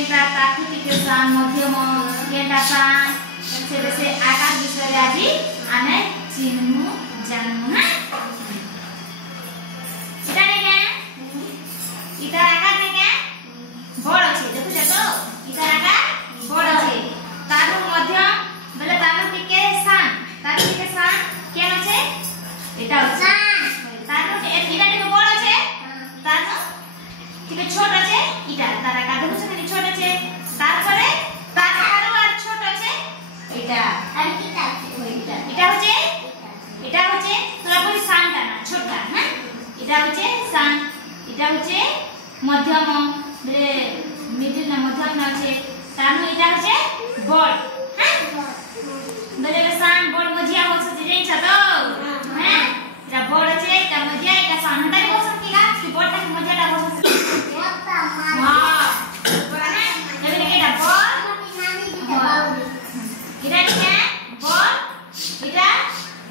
केनटा ताकि टिके सान मध्यम केनटा सान से आकार विषय आज आमे चिन्हु जानमु ना इटा ने क्या इटा आकार ने क्या बड़ अछि देखु तो इटा आकार बड़ अछि तारु मध्यम बोले तारु टिके सान केन আছে এটা হচ্ছে তারু এটা টিকে বড় আছে তারু টিকে ছোট আছে এটা তার আকার দেখুছ কি ছোট আছে তারপরে তার আরো আর ছোট আছে এটা আর কিটা ওইটা এটা হচ্ছে তোরা বলি সানটা না ছোটটা হ্যাঁ এটা হচ্ছে সান এটা হচ্ছে মধ্যম মানে মিডল না মধ্যম না আছে তারু এটা হচ্ছে বড় হ্যাঁ বলে সান বড় মজিয়া হচ্ছে জিনিস তো হ্যাঁ এটা বড় আছে এটা মজিয়া এটা সানটা বলছ কি না কি বড়টা কি মজিয়াটা বলছ মোটা হ্যাঁ বড় না এবারে এটা বড় এটা কি বড় এটা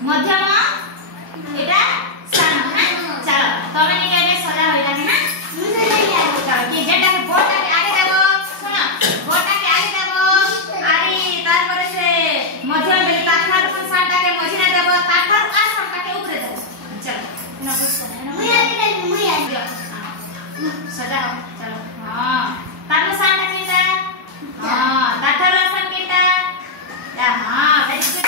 মধ্যম এটা সান হ্যাঁ চলো তবে নিয়ে এটা সোজা হয়ে যাবে না চলো কি যেটাকে বড়টাকে আগে দেব শোনো বড়টাকে আগে দেব আরে তারপরে সে মধ্যম বেলে তারপর সানটাকে মঝিরে দেব তারপর আর সানটাকে উপরে দেব চলো না বুঝছো না মুই আগে সোজা চলো हां তারপর সানটা কেটা हां তারপর সান কেটা हां वेरी गुड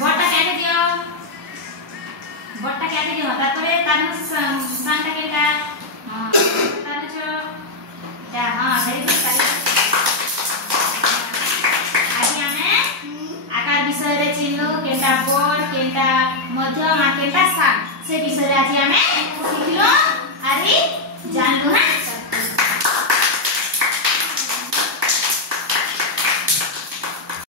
বড়টা কেটে দিও বড়টা কেটে দিও তারপরে তারপর সানটা কেটা हां তাহলে চো এটা हां ভেরি গুড আজি আমি আকার বিষয়ে চিনলো কেটা বড় কেটা মধ্যম আর কেটা সান সে বিষয়ে আজি আমি শিখিলো আরে